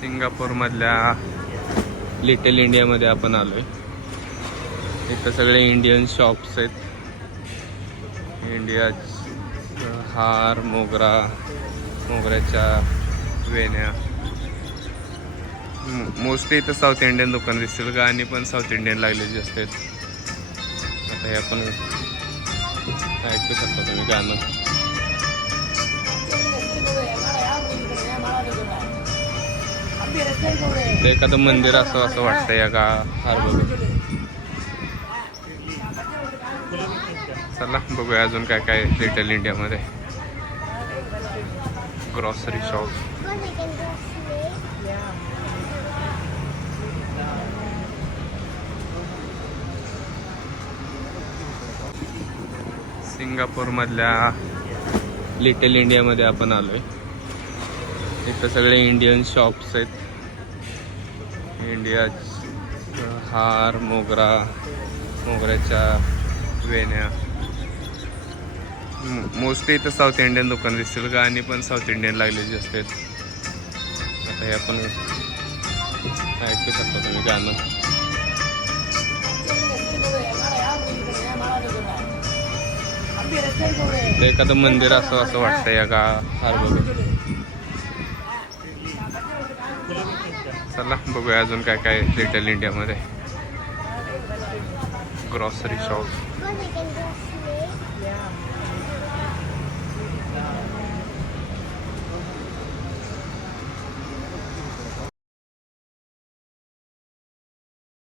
सिंगापूरमधल्या little इंडियामध्ये आपण आलोय. इथं सगळे इंडियन शॉप्स आहेत. इंडिया हार मोगरा मोगऱ्याच्या वेण्या. मोस्टली इथं साऊथ इंडियन दुकान दिसतील. गाणी पण साऊथ इंडियन लागलेली जास्त आहेत. आता हे आपण ऐकू शकता तुम्ही गाणं. ते एखादं मंदिर असं असं वाटतं या का हार बघून. चला बघूया अजून काय काय लिटल इंडियामध्ये ग्रॉसरी शॉप सिंगापूरमधल्या लिटल इंडियामध्ये आपण आलोय. इथं सगळे इंडियन शॉप्स आहेत. इंडिया हार मोगरा मोगऱ्याच्या वेण्या. मोस्टली इथं साऊथ इंडियन दुकान दिसतील. गाणी पण साऊथ इंडियन लागलेली असते. आता हे आपण ऐकू शकता तुम्ही गाणं. एखादं मंदिर असं असं वाटतं या गा हार बघून. चला बघूया अजून काय काय लिटल इंडियामध्ये ग्रॉसरी शॉप